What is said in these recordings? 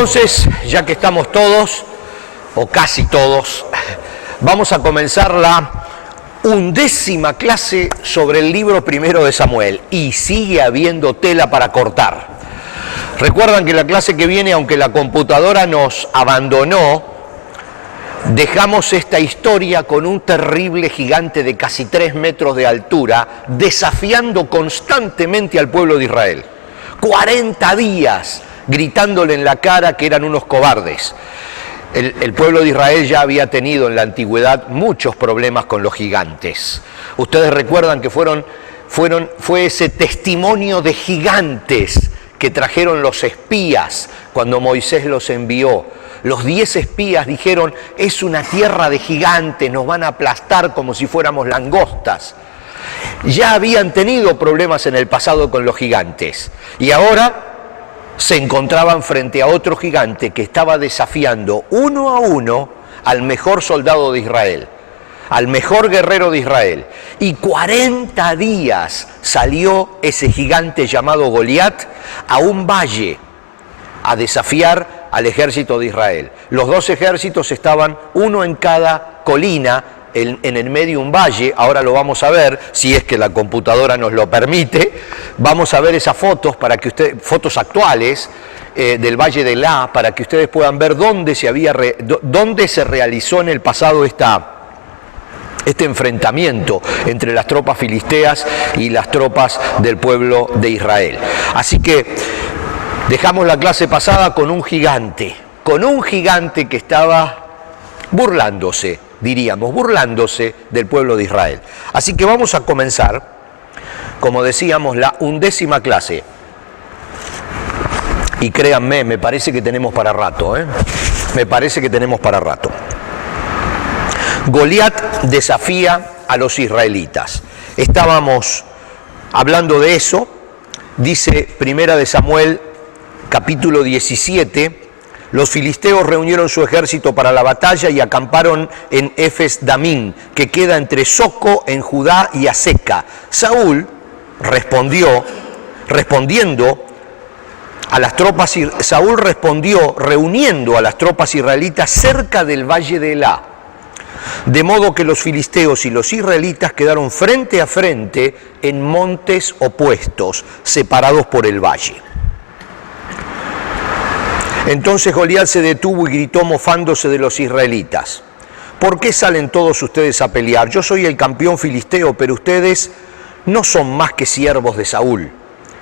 Entonces, ya que estamos todos, o casi todos, vamos a comenzar la 11ª clase sobre el libro primero de Samuel. Y sigue habiendo tela para cortar. Recuerdan que la clase que viene, aunque la computadora nos abandonó, dejamos esta historia con un terrible gigante de casi 3 metros de altura, desafiando constantemente al pueblo de Israel. 40 días gritándole en la cara que eran unos cobardes. El pueblo de Israel ya había tenido en la antigüedad muchos problemas con los gigantes. Ustedes recuerdan que fue ese testimonio de gigantes que trajeron los espías cuando Moisés los envió. Los 10 espías dijeron, es una tierra de gigantes, nos van a aplastar como si fuéramos langostas. Ya habían tenido problemas en el pasado con los gigantes y ahora se encontraban frente a otro gigante que estaba desafiando 1 a 1 al mejor soldado de Israel, al mejor guerrero de Israel. Y 40 días salió ese gigante llamado Goliat a un valle a desafiar al ejército de Israel. Los 2 ejércitos estaban uno en cada colina, en el medio un valle. Ahora lo vamos a ver, si es que la computadora nos lo permite. Vamos a ver esas fotos, fotos actuales del Valle de Elá, para que ustedes puedan ver dónde se realizó en el pasado este enfrentamiento entre las tropas filisteas y las tropas del pueblo de Israel. Así que dejamos la clase pasada con un gigante que estaba burlándose del pueblo de Israel. Así que vamos a comenzar, como decíamos, la 11ª clase. Y créanme, me parece que tenemos para rato, Me parece que tenemos para rato. Goliat desafía a los israelitas. Estábamos hablando de eso. Dice Primera de Samuel, capítulo 17, los filisteos reunieron su ejército para la batalla y acamparon en Efes-Damín, que queda entre Soco en Judá y Aseca. Saúl respondió reuniendo a las tropas israelitas cerca del valle de Elá. De modo que los filisteos y los israelitas quedaron frente a frente en montes opuestos, separados por el valle. Entonces Goliat se detuvo y gritó mofándose de los israelitas: ¿por qué salen todos ustedes a pelear? Yo soy el campeón filisteo, pero ustedes no son más que siervos de Saúl.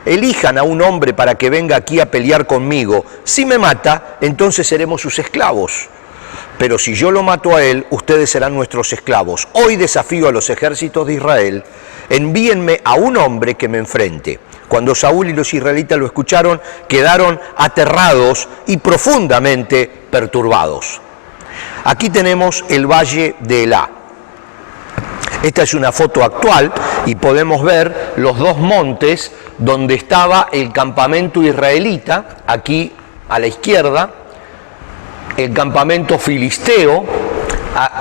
Elijan a un hombre para que venga aquí a pelear conmigo. Si me mata, entonces seremos sus esclavos. Pero si yo lo mato a él, ustedes serán nuestros esclavos. Hoy desafío a los ejércitos de Israel. Envíenme a un hombre que me enfrente. Cuando Saúl y los israelitas lo escucharon, quedaron aterrados y profundamente perturbados. Aquí tenemos el valle de Elá. Esta es una foto actual y podemos ver los 2 montes donde estaba el campamento israelita, aquí a la izquierda, el campamento filisteo.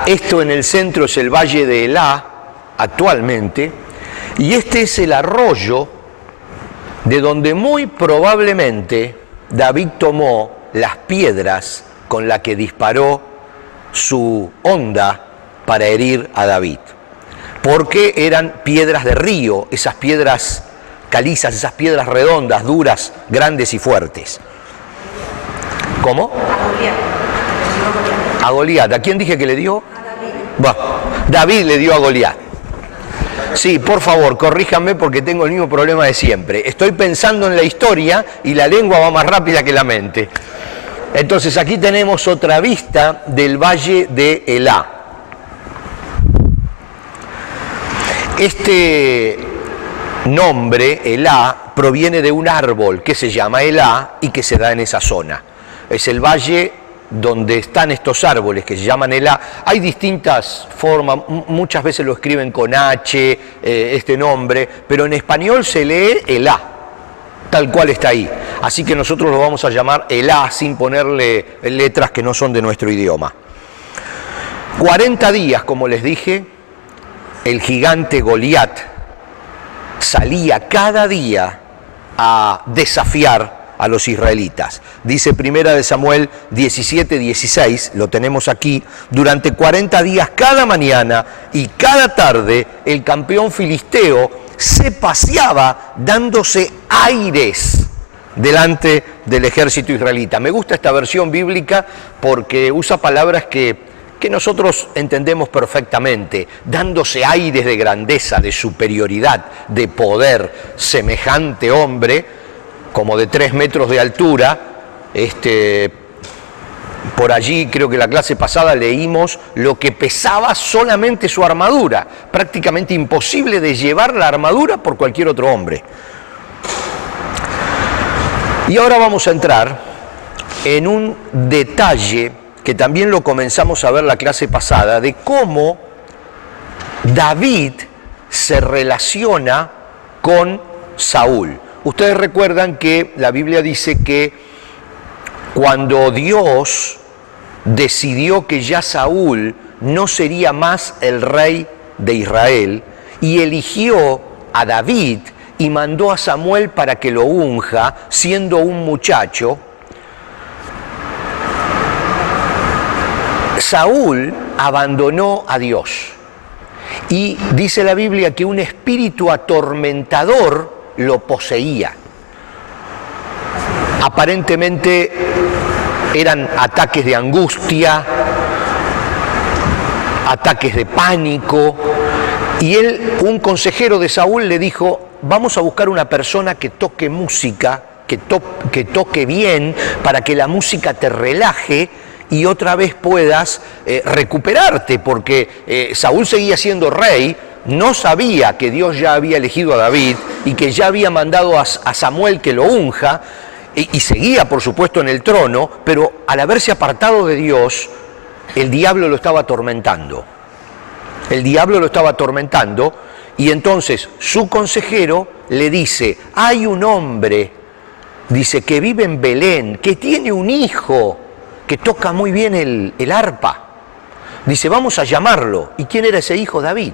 Esto en el centro es el valle de Elá actualmente, y este es el arroyo de donde muy probablemente David tomó las piedras con las que disparó su honda para herir a David. Porque eran piedras de río, esas piedras calizas, esas piedras redondas, duras, grandes y fuertes. ¿Cómo? A Goliat. ¿A quién dije que le dio? A David. Bueno, David le dio a Goliat. Sí, por favor, corríjanme porque tengo el mismo problema de siempre. Estoy pensando en la historia y la lengua va más rápida que la mente. Entonces aquí tenemos otra vista del valle de Elá. Este nombre, Elá, proviene de un árbol que se llama Elá y que se da en esa zona. Es el valle donde están estos árboles que se llaman Elá. Hay distintas formas, muchas veces lo escriben con H, este nombre, pero en español se lee Elá, tal cual está ahí. Así que nosotros lo vamos a llamar Elá sin ponerle letras que no son de nuestro idioma. 40 días, como les dije, el gigante Goliat salía cada día a desafiar a los israelitas. Dice Primera de Samuel 17:16, lo tenemos aquí: durante 40 días cada mañana y cada tarde el campeón filisteo se paseaba dándose aires delante del ejército israelita. Me gusta esta versión bíblica porque usa palabras que nosotros entendemos perfectamente: dándose aires de grandeza, de superioridad, de poder. Semejante hombre, como de 3 metros de altura, por allí creo que la clase pasada leímos lo que pesaba solamente su armadura, prácticamente imposible de llevar la armadura por cualquier otro hombre. Y ahora vamos a entrar en un detalle que también lo comenzamos a ver la clase pasada, de cómo David se relaciona con Saúl. Ustedes recuerdan que la Biblia dice que cuando Dios decidió que ya Saúl no sería más el rey de Israel y eligió a David y mandó a Samuel para que lo unja, siendo un muchacho, Saúl abandonó a Dios. Y dice la Biblia que un espíritu atormentador lo poseía. Aparentemente eran ataques de angustia, ataques de pánico, y un consejero de Saúl le dijo: vamos a buscar una persona que toque música, que toque bien, para que la música te relaje y otra vez puedas recuperarte, porque Saúl seguía siendo rey, no sabía que Dios ya había elegido a David y que ya había mandado a Samuel que lo unja, y seguía por supuesto en el trono, pero al haberse apartado de Dios, el diablo lo estaba atormentando. El diablo lo estaba atormentando, y entonces su consejero le dice: hay un hombre, dice, que vive en Belén, que tiene un hijo que toca muy bien el arpa. Dice: vamos a llamarlo. ¿Y quién era ese hijo? David.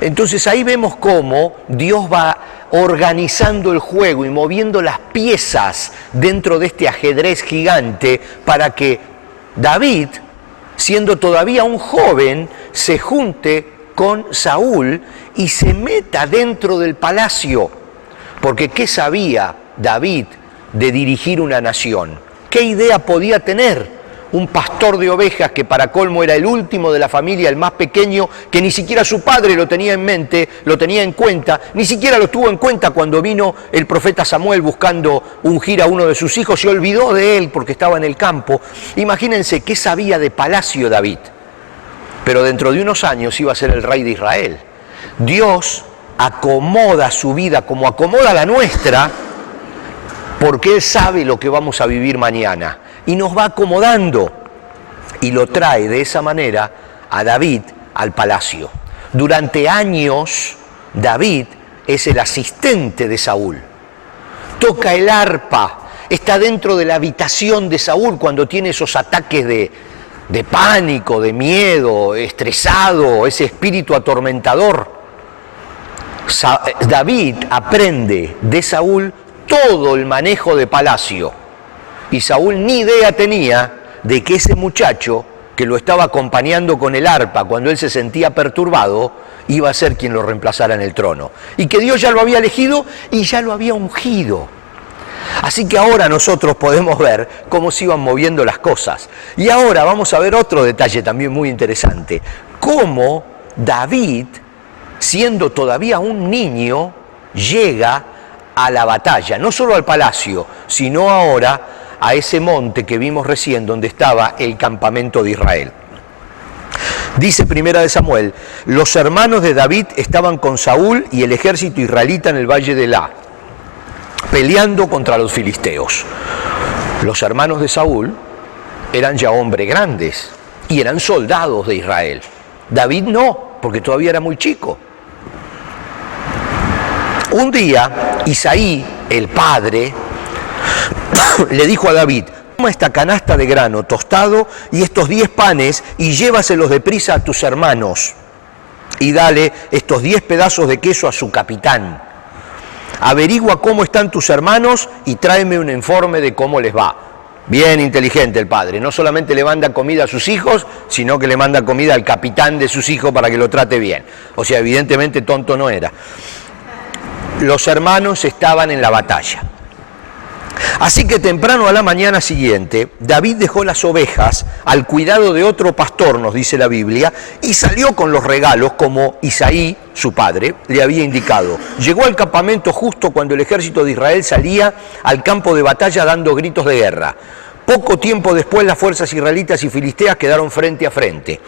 Entonces ahí vemos cómo Dios va organizando el juego y moviendo las piezas dentro de este ajedrez gigante para que David, siendo todavía un joven, se junte con Saúl y se meta dentro del palacio. Porque ¿qué sabía David de dirigir una nación? ¿Qué idea podía tener un pastor de ovejas que para colmo era el último de la familia, el más pequeño, que ni siquiera su padre lo tenía en mente, lo tenía en cuenta, ni siquiera lo tuvo en cuenta cuando vino el profeta Samuel buscando ungir a uno de sus hijos? Se olvidó de él porque estaba en el campo. Imagínense qué sabía de palacio David. Pero dentro de unos años iba a ser el rey de Israel. Dios acomoda su vida como acomoda la nuestra, porque Él sabe lo que vamos a vivir mañana y nos va acomodando, y lo trae de esa manera a David al palacio. Durante años David es el asistente de Saúl, toca el arpa, está dentro de la habitación de Saúl cuando tiene esos ataques de pánico, de miedo, estresado, ese espíritu atormentador. David aprende de Saúl todo el manejo de palacio, y Saúl ni idea tenía de que ese muchacho que lo estaba acompañando con el arpa cuando él se sentía perturbado iba a ser quien lo reemplazara en el trono, y que Dios ya lo había elegido y ya lo había ungido. Así que ahora nosotros podemos ver cómo se iban moviendo las cosas. Y ahora vamos a ver otro detalle también muy interesante: cómo David, siendo todavía un niño, llega a la batalla, no solo al palacio, sino ahora a ese monte que vimos recién donde estaba el campamento de Israel. Dice Primera de Samuel: los hermanos de David estaban con Saúl y el ejército israelita en el valle de Elá, peleando contra los filisteos. Los hermanos de Saúl eran ya hombres grandes y eran soldados de Israel. David no, porque todavía era muy chico. Un día, Isaí, el padre, le dijo a David: toma esta canasta de grano tostado y estos 10 panes y llévaselos deprisa a tus hermanos, y dale estos 10 pedazos de queso a su capitán. Averigua cómo están tus hermanos y tráeme un informe de cómo les va. Bien inteligente el padre, no solamente le manda comida a sus hijos, sino que le manda comida al capitán de sus hijos para que lo trate bien. O sea, evidentemente tonto no era. Los hermanos estaban en la batalla. Así que temprano a la mañana siguiente, David dejó las ovejas al cuidado de otro pastor, nos dice la Biblia, y salió con los regalos como Isaí, su padre, le había indicado. Llegó al campamento justo cuando el ejército de Israel salía al campo de batalla dando gritos de guerra. Poco tiempo después las fuerzas israelitas y filisteas quedaron frente a frente,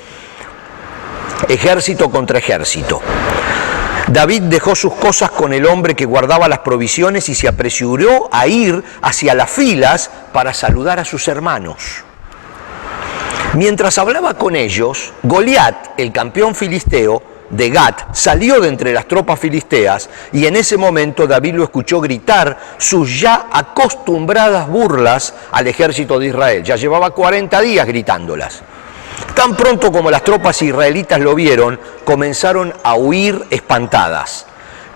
ejército contra ejército. David dejó sus cosas con el hombre que guardaba las provisiones y se apresuró a ir hacia las filas para saludar a sus hermanos. Mientras hablaba con ellos, Goliat, el campeón filisteo de Gat, salió de entre las tropas filisteas y en ese momento David lo escuchó gritar sus ya acostumbradas burlas al ejército de Israel. Ya llevaba 40 días gritándolas. Tan pronto como las tropas israelitas lo vieron, comenzaron a huir espantadas.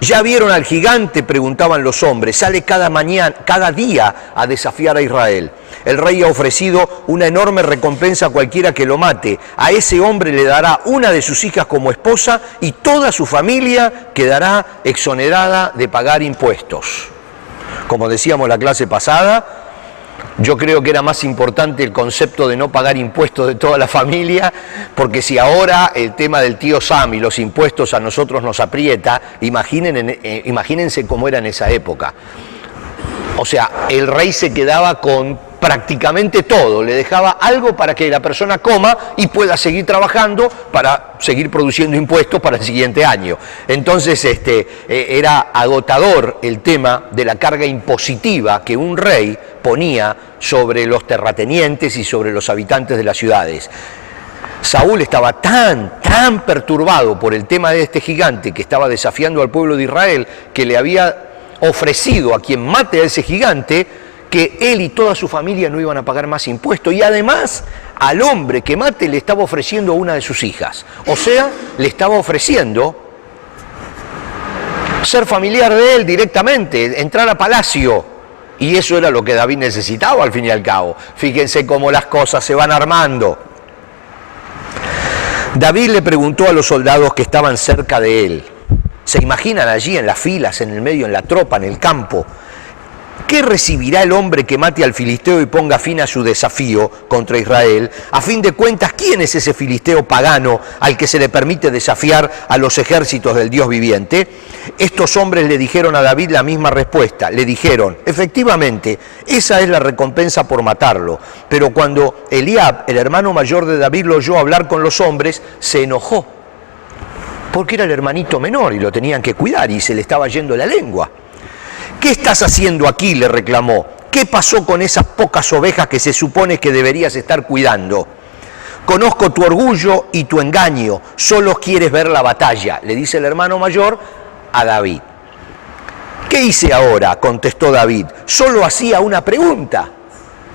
¿Ya vieron al gigante?, preguntaban los hombres. Sale cada día a desafiar a Israel. El rey ha ofrecido una enorme recompensa a cualquiera que lo mate. A ese hombre le dará una de sus hijas como esposa y toda su familia quedará exonerada de pagar impuestos. Como decíamos la clase pasada, yo creo que era más importante el concepto de no pagar impuestos de toda la familia, porque si ahora el tema del tío Sam y los impuestos a nosotros nos aprieta, imagínense cómo era en esa época. O sea, el rey se quedaba con prácticamente todo, le dejaba algo para que la persona coma y pueda seguir trabajando para seguir produciendo impuestos para el siguiente año. Entonces era agotador el tema de la carga impositiva que un rey ponía sobre los terratenientes y sobre los habitantes de las ciudades. Saúl estaba tan perturbado por el tema de este gigante que estaba desafiando al pueblo de Israel, que le había ofrecido a quien mate a ese gigante que él y toda su familia no iban a pagar más impuestos, y además al hombre que mate le estaba ofreciendo a una de sus hijas. O sea, le estaba ofreciendo ser familiar de él directamente, entrar a palacio. Y eso era lo que David necesitaba al fin y al cabo. Fíjense cómo las cosas se van armando. David le preguntó a los soldados que estaban cerca de él. ¿Se imaginan allí en las filas, en el medio, en la tropa, en el campo? ¿Qué recibirá el hombre que mate al filisteo y ponga fin a su desafío contra Israel? A fin de cuentas, ¿quién es ese filisteo pagano al que se le permite desafiar a los ejércitos del Dios viviente? Estos hombres le dijeron a David la misma respuesta. Le dijeron, efectivamente, esa es la recompensa por matarlo. Pero cuando Eliab, el hermano mayor de David, lo oyó hablar con los hombres, se enojó. Porque era el hermanito menor y lo tenían que cuidar y se le estaba yendo la lengua. ¿Qué estás haciendo aquí?, le reclamó. ¿Qué pasó con esas pocas ovejas que se supone que deberías estar cuidando? Conozco tu orgullo y tu engaño, solo quieres ver la batalla, le dice el hermano mayor a David. ¿Qué hice ahora?, contestó David. Solo hacía una pregunta.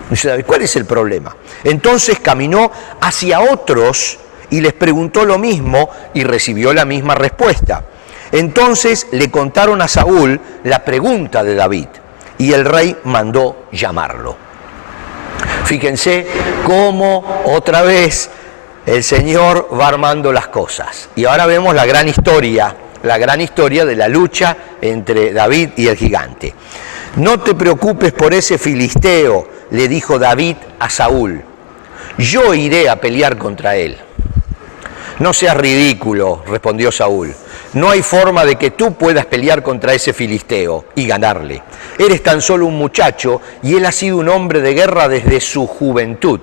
Dice David, ¿cuál es el problema? Entonces caminó hacia otros y les preguntó lo mismo y recibió la misma respuesta. Entonces le contaron a Saúl la pregunta de David y el rey mandó llamarlo. Fíjense cómo otra vez el Señor va armando las cosas. Y ahora vemos la gran historia de la lucha entre David y el gigante. No te preocupes por ese filisteo, le dijo David a Saúl. Yo iré a pelear contra él. No seas ridículo, respondió Saúl. No hay forma de que tú puedas pelear contra ese filisteo y ganarle. Eres tan solo un muchacho y él ha sido un hombre de guerra desde su juventud.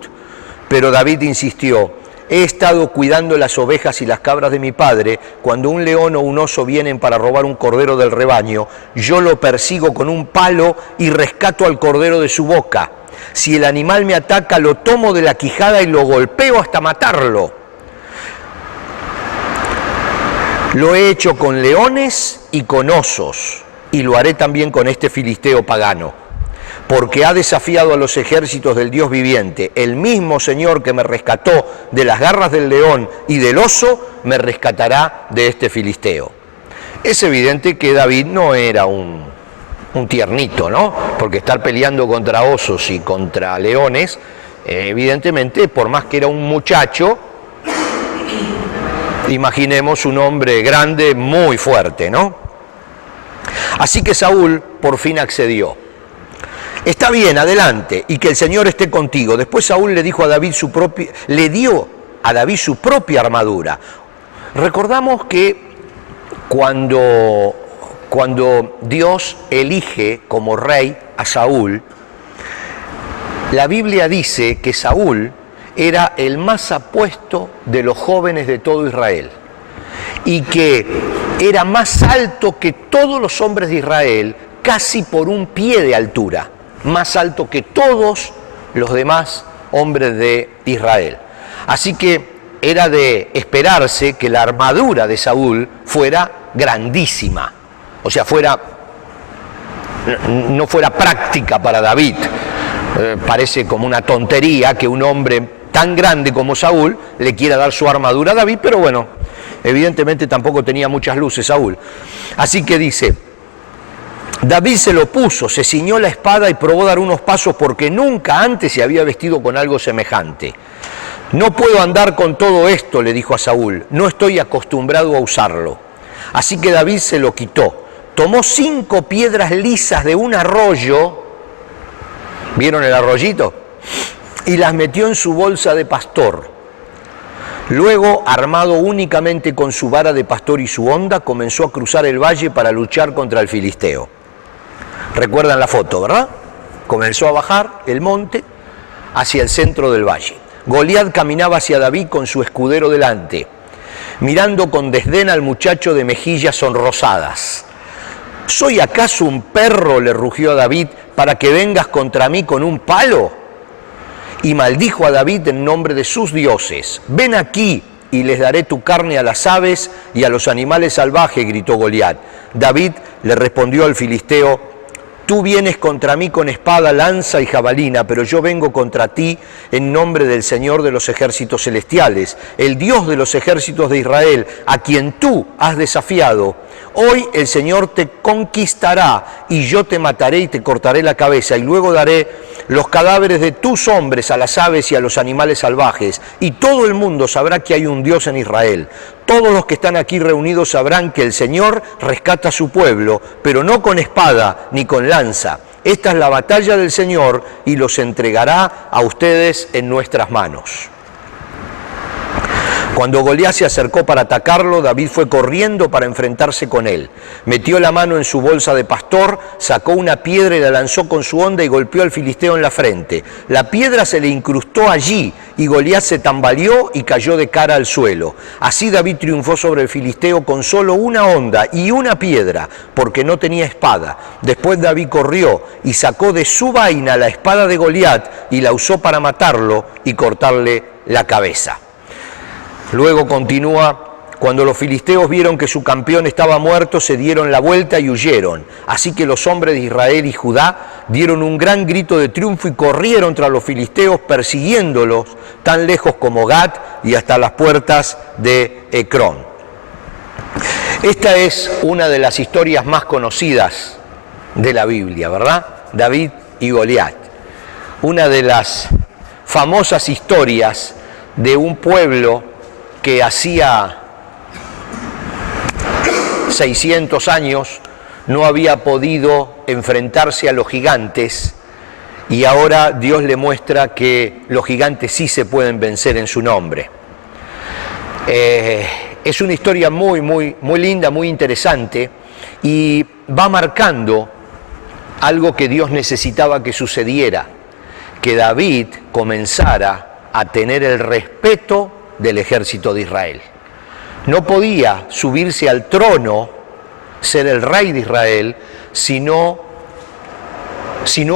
Pero David insistió, he estado cuidando las ovejas y las cabras de mi padre. Cuando un león o un oso vienen para robar un cordero del rebaño, yo lo persigo con un palo y rescato al cordero de su boca. Si el animal me ataca, lo tomo de la quijada y lo golpeo hasta matarlo. Lo he hecho con leones y con osos, y lo haré también con este filisteo pagano, porque ha desafiado a los ejércitos del Dios viviente. El mismo Señor que me rescató de las garras del león y del oso, me rescatará de este filisteo. Es evidente que David no era un un tiernito, ¿no? Porque estar peleando contra osos y contra leones, evidentemente, por más que era un muchacho, imaginemos un hombre grande, muy fuerte, ¿no? Así que Saúl por fin accedió. Está bien, adelante, y que el Señor esté contigo. Después Saúl le dijo a David le dio a David su propia armadura. Recordamos que cuando Dios elige como rey a Saúl, la Biblia dice que Saúl era el más apuesto de los jóvenes de todo Israel y que era más alto que todos los hombres de Israel, casi por un pie de altura, más alto que todos los demás hombres de Israel. Así que era de esperarse que la armadura de Saúl fuera grandísima, o sea, no fuera práctica para David. Parece como una tontería que un hombre tan grande como Saúl le quiera dar su armadura a David, pero bueno, evidentemente tampoco tenía muchas luces Saúl. Así que dice, David se lo puso, se ciñó la espada y probó dar unos pasos porque nunca antes se había vestido con algo semejante. No puedo andar con todo esto, le dijo a Saúl, no estoy acostumbrado a usarlo. Así que David se lo quitó, tomó 5 piedras lisas de un arroyo, ¿vieron el arroyito? Y las metió en su bolsa de pastor. Luego, armado únicamente con su vara de pastor y su honda, comenzó a cruzar el valle para luchar contra el filisteo. Recuerdan la foto, ¿verdad? Comenzó a bajar el monte hacia el centro del valle. Goliat caminaba hacia David con su escudero delante, mirando con desdén al muchacho de mejillas sonrosadas. ¿Soy acaso un perro?, le rugió a David, para que vengas contra mí con un palo. Y maldijo a David en nombre de sus dioses. Ven aquí y les daré tu carne a las aves y a los animales salvajes, gritó Goliat. David le respondió al filisteo, tú vienes contra mí con espada, lanza y jabalina, pero yo vengo contra ti en nombre del Señor de los ejércitos celestiales, el Dios de los ejércitos de Israel, a quien tú has desafiado. Hoy el Señor te conquistará y yo te mataré y te cortaré la cabeza y luego daré los cadáveres de tus hombres a las aves y a los animales salvajes y todo el mundo sabrá que hay un Dios en Israel. Todos los que están aquí reunidos sabrán que el Señor rescata a su pueblo, pero no con espada ni con lanza. Esta es la batalla del Señor y los entregará a ustedes en nuestras manos. Cuando Goliat se acercó para atacarlo, David fue corriendo para enfrentarse con él. Metió la mano en su bolsa de pastor, sacó una piedra y la lanzó con su honda y golpeó al filisteo en la frente. La piedra se le incrustó allí y Goliat se tambaleó y cayó de cara al suelo. Así David triunfó sobre el filisteo con solo una honda y una piedra, porque no tenía espada. Después David corrió y sacó de su vaina la espada de Goliat y la usó para matarlo y cortarle la cabeza. Luego continúa, cuando los filisteos vieron que su campeón estaba muerto, se dieron la vuelta y huyeron. Así que los hombres de Israel y Judá dieron un gran grito de triunfo y corrieron tras los filisteos persiguiéndolos tan lejos como Gat y hasta las puertas de Ecrón. Esta es una de las historias más conocidas de la Biblia, ¿verdad? David y Goliat. Una de las famosas historias de un pueblo que hacía 600 años no había podido enfrentarse a los gigantes y ahora Dios le muestra que los gigantes sí se pueden vencer en su nombre. Es una historia muy linda, muy interesante y va marcando algo que Dios necesitaba que sucediera, que David comenzara a tener el respeto del ejército de Israel. No podía subirse al trono, ser el rey de Israel, si no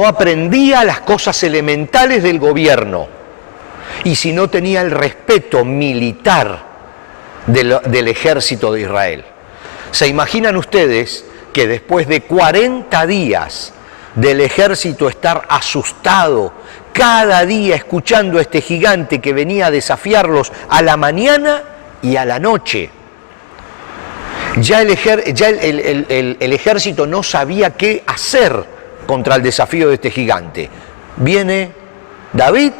aprendía las cosas elementales del gobierno y si no tenía el respeto militar del ejército de Israel. ¿Se imaginan ustedes que después de 40 días del ejército estar asustado, cada día escuchando a este gigante que venía a desafiarlos a la mañana y a la noche, Ya el ejército no sabía qué hacer contra el desafío de este gigante. Viene David,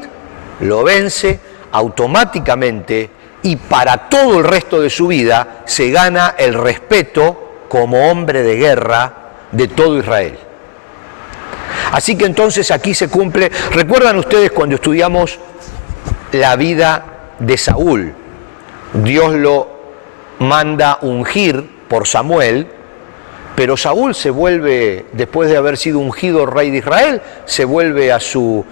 lo vence automáticamente y para todo el resto de su vida se gana el respeto como hombre de guerra de todo Israel. Así que entonces aquí se cumple. ¿Recuerdan ustedes cuando estudiamos la vida de Saúl? Dios lo manda ungir por Samuel, pero Saúl se vuelve, después de haber sido ungido rey de Israel, se vuelve a su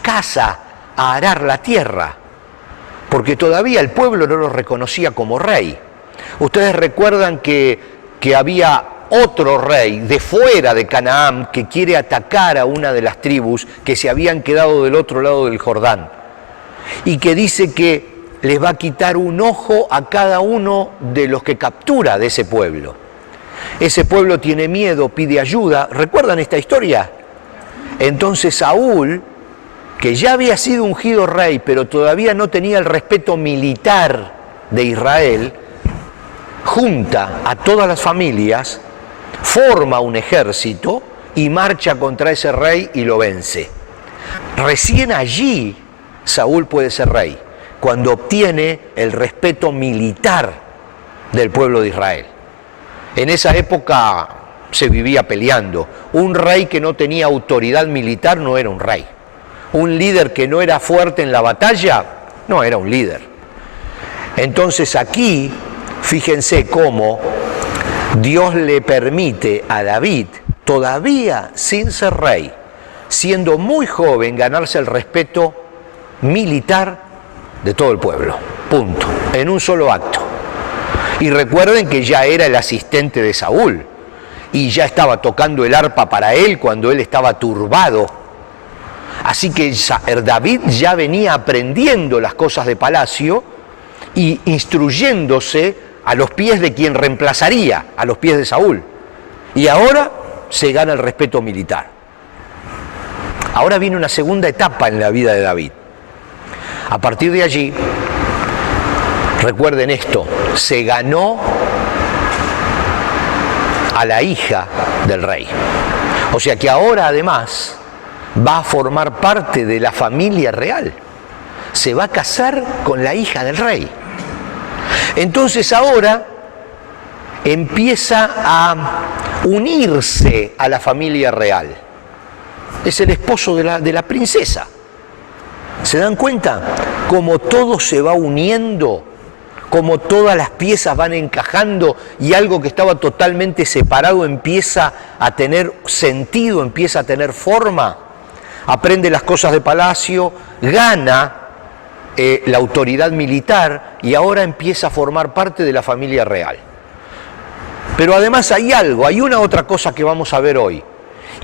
casa a arar la tierra, porque todavía el pueblo no lo reconocía como rey. Ustedes recuerdan que había otro rey de fuera de Canaán que quiere atacar a una de las tribus que se habían quedado del otro lado del Jordán y que dice que les va a quitar un ojo a cada uno de los que captura de ese pueblo. Ese pueblo tiene miedo, pide ayuda. ¿Recuerdan esta historia? Entonces Saúl, que ya había sido ungido rey, pero todavía no tenía el respeto militar de Israel, junta a todas las familias, forma un ejército y marcha contra ese rey y lo vence. Recién allí Saúl puede ser rey, cuando obtiene el respeto militar del pueblo de Israel. En esa época se vivía peleando. Un rey que no tenía autoridad militar no era un rey. Un líder que no era fuerte en la batalla no era un líder. Entonces aquí, fíjense cómo Dios le permite a David, todavía sin ser rey, siendo muy joven, ganarse el respeto militar de todo el pueblo. Punto. En un solo acto. Y recuerden que ya era el asistente de Saúl y ya estaba tocando el arpa para él cuando él estaba turbado. Así que David ya venía aprendiendo las cosas de palacio y instruyéndose a los pies de quien reemplazaría, a los pies de Saúl. Y ahora se gana el respeto militar. Ahora viene una segunda etapa en la vida de David. A partir de allí, recuerden esto, se ganó a la hija del rey. O sea que ahora además va a formar parte de la familia real. Se va a casar con la hija del rey. Entonces ahora empieza a unirse a la familia real. Es el esposo de la princesa. ¿Se dan cuenta? Como todo se va uniendo, como todas las piezas van encajando y algo que estaba totalmente separado empieza a tener sentido, empieza a tener forma. Aprende las cosas de palacio, gana la autoridad militar y ahora empieza a formar parte de la familia real. Pero además hay una otra cosa que vamos a ver hoy,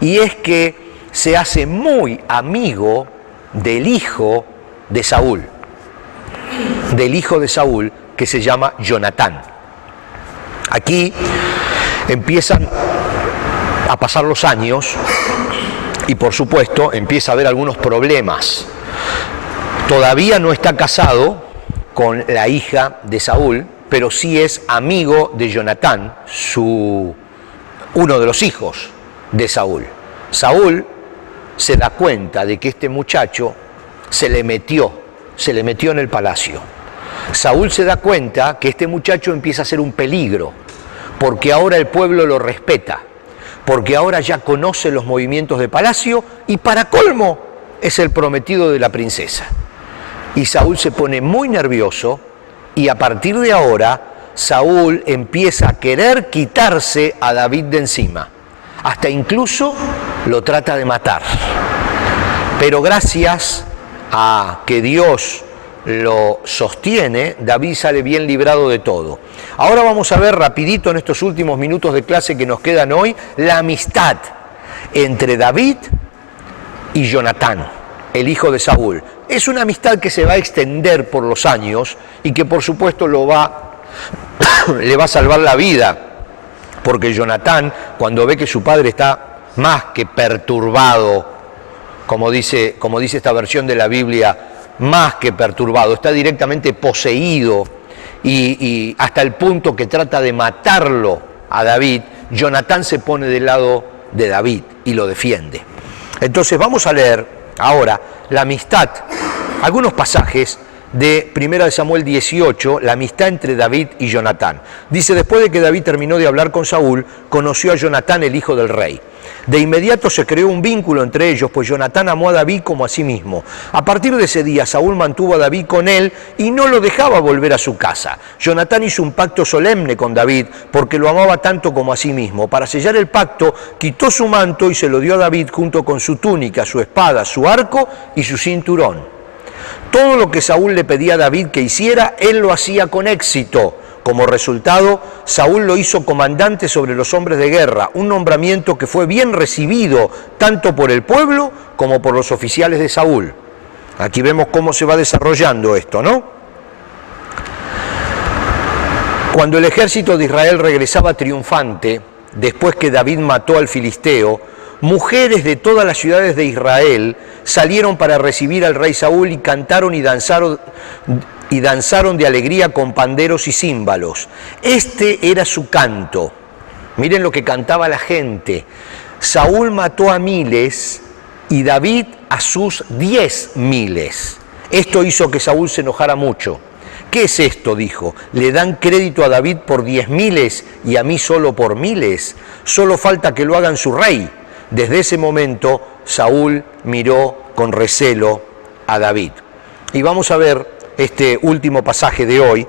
y es que se hace muy amigo del hijo de Saúl, que se llama Jonatán. Aquí empiezan a pasar los años y por supuesto empieza a haber algunos problemas. Todavía no está casado con la hija de Saúl, pero sí es amigo de Jonatán, uno de los hijos de Saúl. Saúl se da cuenta de que este muchacho se le metió en el palacio. Saúl se da cuenta que este muchacho empieza a ser un peligro, porque ahora el pueblo lo respeta, porque ahora ya conoce los movimientos de palacio y para colmo es el prometido de la princesa. Y Saúl se pone muy nervioso y a partir de ahora Saúl empieza a querer quitarse a David de encima. Hasta incluso lo trata de matar. Pero gracias a que Dios lo sostiene, David sale bien librado de todo. Ahora vamos a ver rapidito en estos últimos minutos de clase que nos quedan hoy, la amistad entre David y Jonatán, el hijo de Saúl. Es una amistad que se va a extender por los años y que por supuesto le va a salvar la vida, porque Jonatán, cuando ve que su padre está más que perturbado, como dice esta versión de la Biblia, más que perturbado, está directamente poseído, y hasta el punto que trata de matarlo a David, Jonatán se pone del lado de David y lo defiende. Entonces vamos a leer ahora la amistad, algunos pasajes de 1 Samuel 18, la amistad entre David y Jonatán. Dice: después de que David terminó de hablar con Saúl, conoció a Jonatán, el hijo del rey. De inmediato se creó un vínculo entre ellos, pues Jonatán amó a David como a sí mismo. A partir de ese día, Saúl mantuvo a David con él y no lo dejaba volver a su casa. Jonatán hizo un pacto solemne con David, porque lo amaba tanto como a sí mismo. Para sellar el pacto, quitó su manto y se lo dio a David junto con su túnica, su espada, su arco y su cinturón. Todo lo que Saúl le pedía a David que hiciera, él lo hacía con éxito. Como resultado, Saúl lo hizo comandante sobre los hombres de guerra, un nombramiento que fue bien recibido tanto por el pueblo como por los oficiales de Saúl. Aquí vemos cómo se va desarrollando esto, ¿no? Cuando el ejército de Israel regresaba triunfante, después que David mató al filisteo, mujeres de todas las ciudades de Israel salieron para recibir al rey Saúl y cantaron y danzaron de alegría con panderos y címbalos. Este era su canto. Miren lo que cantaba la gente. Saúl mató a miles y David a sus 10.000. Esto hizo que Saúl se enojara mucho. ¿Qué es esto?, dijo. ¿Le dan crédito a David por 10.000 y a mí solo por 1.000? Solo falta que lo hagan su rey. Desde ese momento, Saúl miró con recelo a David. Y vamos a ver este último pasaje de hoy,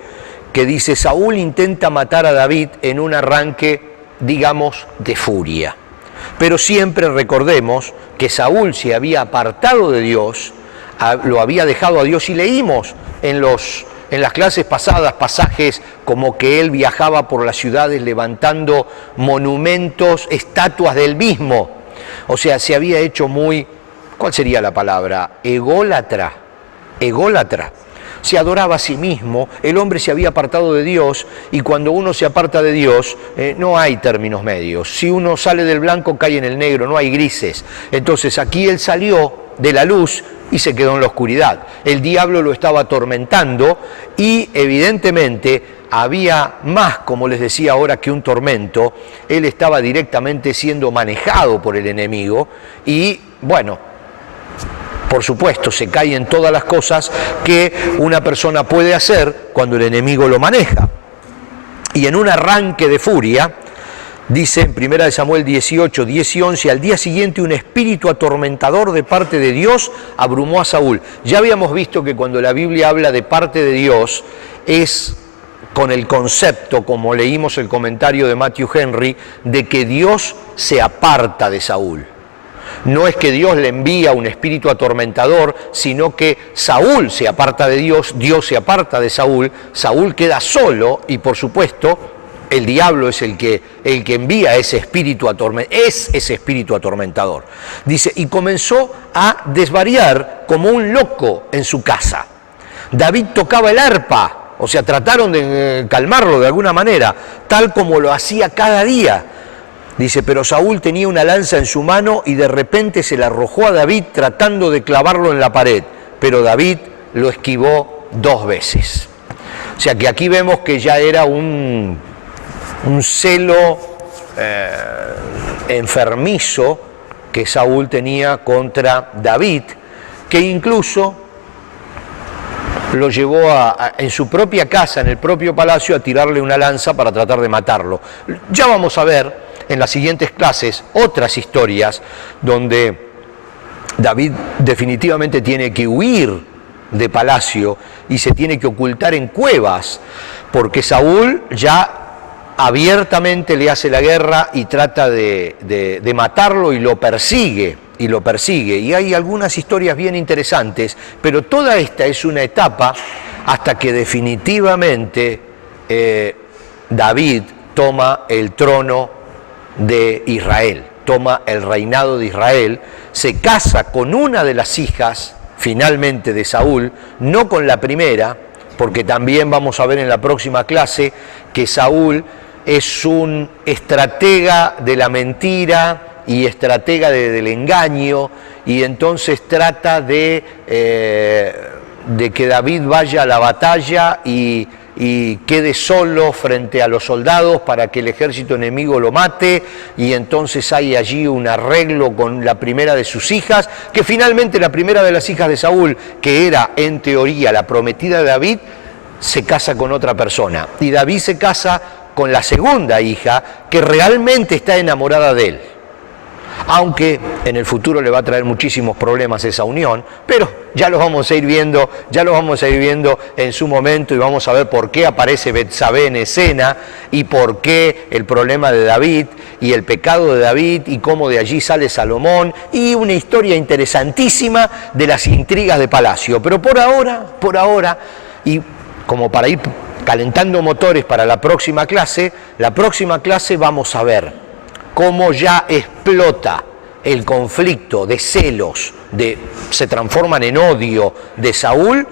que dice: Saúl intenta matar a David en un arranque, digamos, de furia. Pero siempre recordemos que Saúl se había apartado de Dios, lo había dejado a Dios, y leímos en las clases pasadas pasajes como que él viajaba por las ciudades levantando monumentos, estatuas del mismo. O sea, se había hecho muy, ¿cuál sería la palabra? Ególatra. Se adoraba a sí mismo, el hombre se había apartado de Dios, y cuando uno se aparta de Dios, no hay términos medios. Si uno sale del blanco, cae en el negro, no hay grises. Entonces aquí él salió de la luz y se quedó en la oscuridad. El diablo lo estaba atormentando y evidentemente había más, como les decía ahora, que un tormento. Él estaba directamente siendo manejado por el enemigo y, bueno, por supuesto, se caen todas las cosas que una persona puede hacer cuando el enemigo lo maneja. Y en un arranque de furia, dice en 1 Samuel 18, 10 y 11, al día siguiente un espíritu atormentador de parte de Dios abrumó a Saúl. Ya habíamos visto que cuando la Biblia habla de parte de Dios, es con el concepto, como leímos el comentario de Matthew Henry, de que Dios se aparta de Saúl. No es que Dios le envía un espíritu atormentador, sino que Saúl se aparta de Dios, Dios se aparta de Saúl queda solo y, por supuesto, el diablo es el que envía ese espíritu atormentador. Dice, y comenzó a desvariar como un loco en su casa. David tocaba el arpa, o sea, trataron de calmarlo de alguna manera, tal como lo hacía cada día. Dice, pero Saúl tenía una lanza en su mano y de repente se la arrojó a David tratando de clavarlo en la pared, pero David lo esquivó 2 veces. O sea que aquí vemos que ya era un celo enfermizo que Saúl tenía contra David, que incluso lo llevó en su propia casa, en el propio palacio, a tirarle una lanza para tratar de matarlo. Ya vamos a ver en las siguientes clases otras historias donde David definitivamente tiene que huir de palacio y se tiene que ocultar en cuevas, porque Saúl ya abiertamente le hace la guerra y trata de matarlo y lo persigue. Y hay algunas historias bien interesantes, pero toda esta es una etapa hasta que definitivamente David toma el trono de Israel, toma el reinado de Israel, se casa con una de las hijas finalmente de Saúl, no con la primera, porque también vamos a ver en la próxima clase que Saúl es un estratega de la mentira y estratega del engaño, y entonces trata de que David vaya a la batalla y y quede solo frente a los soldados para que el ejército enemigo lo mate, y entonces hay allí un arreglo con la primera de sus hijas, que finalmente la primera de las hijas de Saúl, que era en teoría la prometida de David, se casa con otra persona, y David se casa con la segunda hija, que realmente está enamorada de él. Aunque en el futuro le va a traer muchísimos problemas esa unión, pero ya los vamos a ir viendo, en su momento, y vamos a ver por qué aparece Betsabé en escena, y por qué el problema de David, y el pecado de David, y cómo de allí sale Salomón, y una historia interesantísima de las intrigas de palacio. Pero por ahora, y como para ir calentando motores para la próxima clase vamos a ver cómo ya explota el conflicto de celos, se transforman en odio de Saúl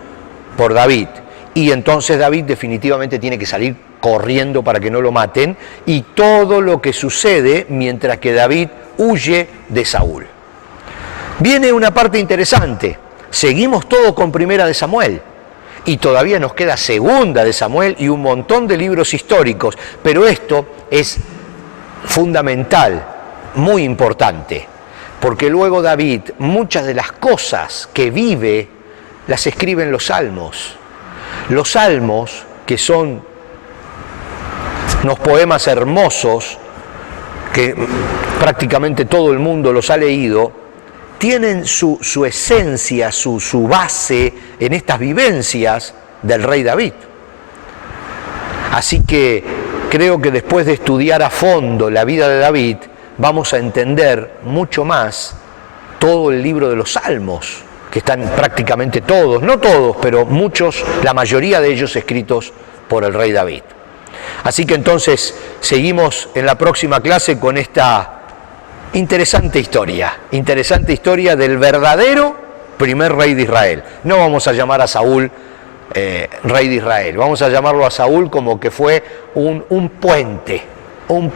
por David. Y entonces David definitivamente tiene que salir corriendo para que no lo maten, y todo lo que sucede mientras que David huye de Saúl. Viene una parte interesante, seguimos todo con Primera de Samuel, y todavía nos queda Segunda de Samuel y un montón de libros históricos, pero esto es fundamental, muy importante, porque luego David, muchas de las cosas que vive, las escribe en los Salmos. Los Salmos, que son unos poemas hermosos, que prácticamente todo el mundo los ha leído, tienen su esencia, su base en estas vivencias del rey David. Así que creo que después de estudiar a fondo la vida de David, vamos a entender mucho más todo el libro de los Salmos, que están prácticamente todos, no todos, pero muchos, la mayoría de ellos escritos por el rey David. Así que entonces seguimos en la próxima clase con esta interesante historia del verdadero primer rey de Israel. No vamos a llamar a Saúl rey de Israel, vamos a llamarlo a Saúl como que fue un puente, un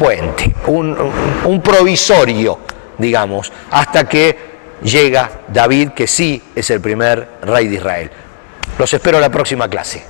provisorio, digamos, hasta que llega David, que sí es el primer rey de Israel. Los espero en la próxima clase.